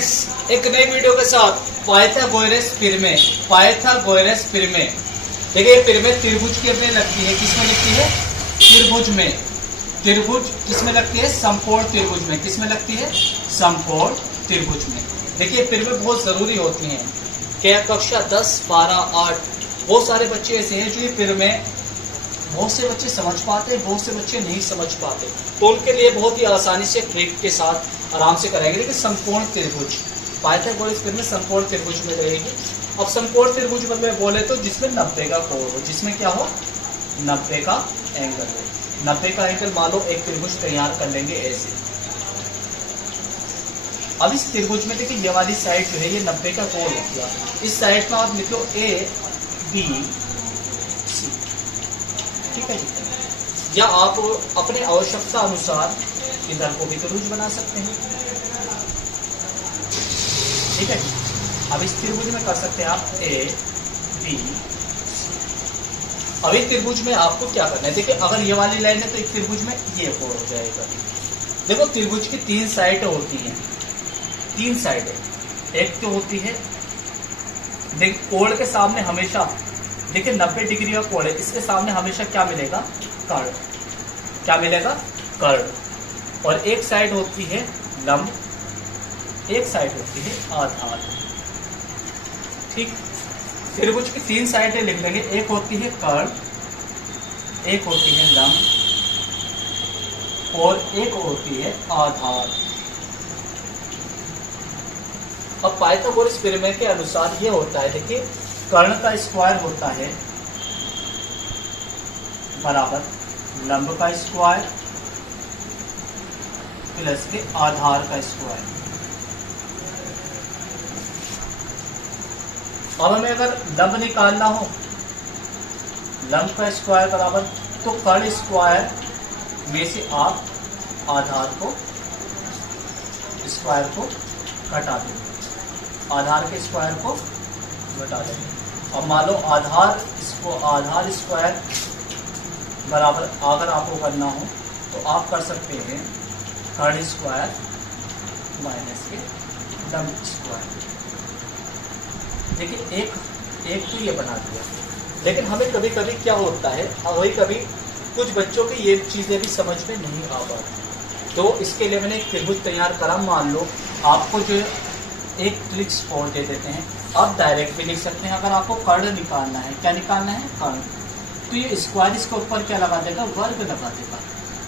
Friends, एक नई video के साथ पाइथागोरस पिरमे। देखिए ये पिरमे त्रिभुज की अपने लगती है, किसमें लगती है? त्रिभुज में। त्रिभुज किसमें लगती है? समकोण त्रिभुज में। किसमें लगती है? समकोण त्रिभुज में। देखिए पिरमे बहुत जरूरी होती हैं। क्या कक्षा 10, 12, 8 बहुत सारे बच्चे ऐसे हैं जो ये पिरमे बहुत से बच्चे समझ पाते, बहुत से बच्चे नहीं समझ पाते, तो उनके लिए बहुत ही आसानी से ट्रिक के साथ आराम से कराएंगे। देखिए समकोण त्रिभुज, पाइथागोरस पिरमे समकोण त्रिभुज में रहेगी। अब समकोण त्रिभुज में बोले तो जिसमें 90 का कोण हो, जिसमें क्या हो? 90 का एंगल हो। 90 का एंगल मान लो एक त्रिभुज तैयार कर लेंगे ऐसे। अब इस त्रिभुज में देखिए ये वाली साइड जो है ये 90 का कोण हो गया। इस साइड में आप लिख लो ए बी सी, ठीक है जी। या आप अपने आवश्यकता अनुसार इधर को भी त्रिभुज बना सकते हैं, ठीक है जी। अब इस त्रिभुज में कर सकते हैं आप ए बी सी। अब एक त्रिभुज में आपको क्या करना है? देखिए अगर ये वाली लाइन है तो एक त्रिभुज में ये कोण हो जाएगा। देखो त्रिभुज की 3 साइडें होती हैं, 3 साइडें। एक तो होती है, देख कोण के सामने हमेशा, देखिए 90 डिग्री का कोण है, इसके सामने हमेशा क्या मिलेगा? कर्ण। क्या मिलेगा? कर्ण। और एक साइड होती है लंब, एक साइड होती है आधार, ठीक। त्रिभुज की 3 साइडें लिख लेंगे। एक होती है कर्ण, एक होती है लंब और एक होती है आधार। अब पाइथागोरस पिरमे के अनुसार ये होता है, देखिए कर्ण का स्क्वायर होता है बराबर लंब का स्क्वायर प्लस के आधार का स्क्वायर। अब हमें अगर लंब निकालना हो, लंब का स्क्वायर बराबर, तो कर्ण स्क्वायर में से आप आधार को स्क्वायर को घटा देंगे, आधार के स्क्वायर को घटा देंगे। अब मान लो आधार स्क्वायर बराबर अगर आपको करना हो तो आप कर सकते हैं कर्ण स्क्वायर माइनस के लंब स्क्वायर। देखिए एक तो ये बना दिया, लेकिन हमें कभी कभी क्या होता है, वही कभी कुछ बच्चों की ये चीज़ें भी समझ में नहीं आ पाती, तो इसके लिए मैंने एक त्रिभुज तैयार करा। मान लो आपको जो एक ट्रिक स्पॉट दे देते हैं, आप डायरेक्ट भी लिख सकते हैं। अगर आपको कर्ण निकालना है, क्या निकालना है? कर्ण। तो ये स्क्वायर इसके ऊपर क्या लगा देगा? वर्ग लगा देगा।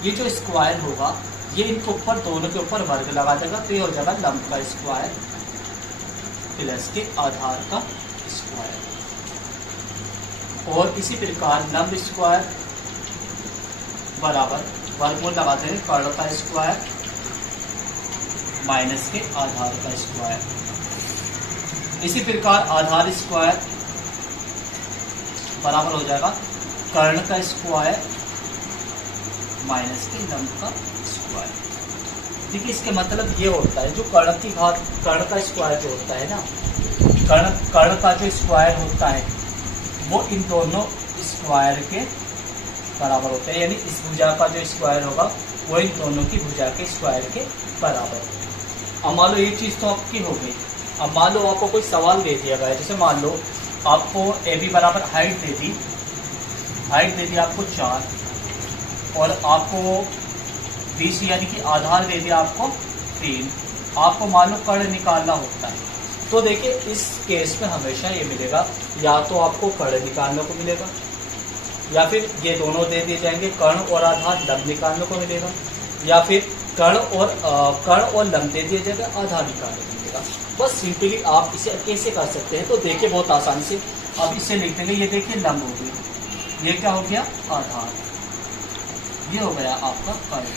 ये जो स्क्वायर होगा ये इनके ऊपर, दोनों के ऊपर वर्ग लगा देगा, तो ये हो जाएगा लंब का स्क्वायर प्लस के आधार का स्क्वायर। और इसी प्रकार लंब स्क्वायर बराबर वर्गमूल लगा देंगे कर्ण का स्क्वायर माइनस के आधार का स्क्वायर। इसी प्रकार आधार स्क्वायर बराबर हो जाएगा कर्ण का स्क्वायर माइनस के लंब का स्क्वायर। देखिए इसके मतलब ये होता है, जो कर्ण की घात, कर्ण का स्क्वायर जो होता है ना, कर्ण का जो स्क्वायर होता है वो इन दोनों स्क्वायर के बराबर होता है। यानी इस भुजा का जो स्क्वायर होगा वो इन दोनों की भुजा के स्क्वायर के बराबर। अब मान लो ये चीज़ तो आपकी हो गई। अब मान लो आपको कोई सवाल दे दिया गया, जैसे मान लो आपको ए बी बराबर हाइट दे दी आपको 4 और आपको बी सी यानी कि आधार दे दिया आपको 3। आपको मान लो कर्ण निकालना होता है, तो देखिए इस केस में हमेशा ये मिलेगा, या तो आपको कर्ण निकालने को मिलेगा या फिर ये दोनों दे दिए जाएंगे, कर्ण और आधार, लंब निकालने को मिलेगा, या फिर कर्ण और लंब दे दिया जाएगा, आधार निकालने को मिलेगा। बस सिंपली आप इसे कैसे कर सकते हैं, तो देखिए बहुत आसानी से। अब इसे लिख देंगे, ये देखिए लंब हो गई, ये क्या हो गया? आधार। ये हो गया आपका कर्ण।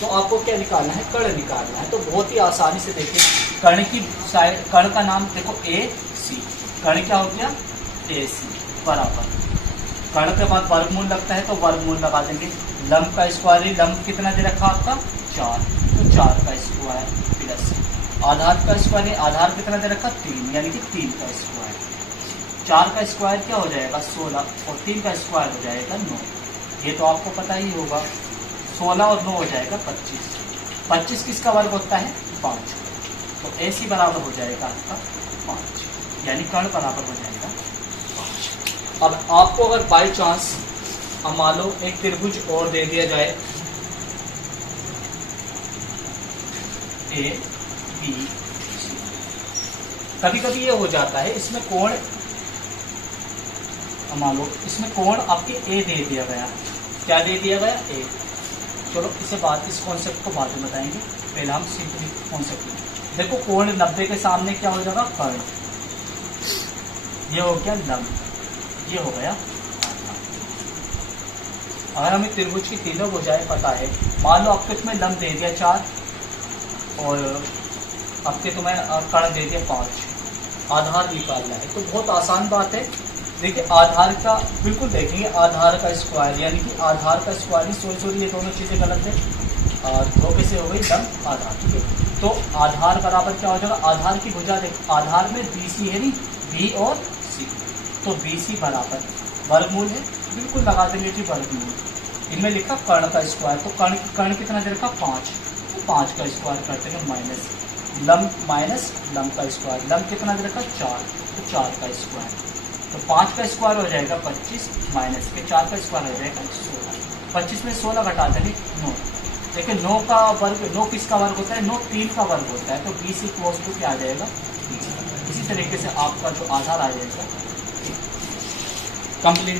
तो आपको क्या निकालना है? कर्ण निकालना है। तो बहुत ही आसानी से देखिए कर्ण की साइड, कर्ण का नाम देखो ए सी, कर्ण क्या हो गया? ए सी बराबर कर्ण के बाद वर्गमूल लगता है तो वर्गमूल लगा देंगे। लंब का स्क्वायर, लंब कितना दे रखा आपका? 4, तो 4 का स्क्वायर प्लस आधार का स्क्वायर, आधार कितना दे रखा? 3, यानी कि 3 का स्क्वायर। 4 का स्क्वायर क्या हो जाएगा? 16 और 3 का स्क्वायर हो जाएगा 9। ये तो आपको पता ही होगा। 16 और 9 हो जाएगा 25। 25 किसका वर्ग होता है? 5। तो AC बराबर हो जाएगा आपका 5, यानी कर्ण बराबर हो जाएगा 5। अब आपको अगर बाई चांस अब मान लो एक त्रिभुज और दे दिया जाए ABC, कभी कभी ये हो जाता है इसमें कोण, मान लो इसमें कोण आपके A दे दिया गया, क्या दे दिया गया A। चलो इस कॉन्सेप्ट को बाद में बताएंगे, पहले हम सिंपली कॉन्सेप्ट में देखो। कोण 90 के सामने क्या हो जाएगा कर्ण, ये हो गया लंब, ये हो गया आधा। अगर हमें त्रिभुज की तीनों भुजाएं पता है, मान लो आपको इसमें लंब दे दिया 4 और आपके तुम्हें कर्ण दे दिया 5, आधार निकालना है। तो बहुत आसान बात है। देखिए आधार का बिल्कुल देखेंगे, आधार का स्क्वायर यानी कि आधार का स्क्वायर ही, सॉरी ये दोनों चीज़ें गलत है, दो कैसे हो गई लंब आधार, ठीक है। तो आधार बराबर क्या हो जाएगा, आधार की भुजा देख, आधार में BC है नहीं, B और C, तो BC बराबर वर्गमूल है, बिल्कुल लगा देंगे जी वर्गमूल। इनमें लिखा कर्ण का स्क्वायर, तो कर्ण कितना दे रखा 5, तो 5 का स्क्वायर करते हैं माइनस लंब का स्क्वायर, लंब कितना दे रखा 4, तो 4 का स्क्वायर, तो 5 का स्क्वायर हो जाएगा 25 माइनस के 4 का स्क्वायर हो जाएगा 16, 25 में 16 घटा देंगे 9। देखिए 9 का वर्ग, 9 किसका वर्ग होता है, 9 3 का वर्ग होता है, तो BC क्लोज टू क्या आ जाएगा 30। इसी तरीके से आपका जो आधार आ जाएगा कंप्लीट।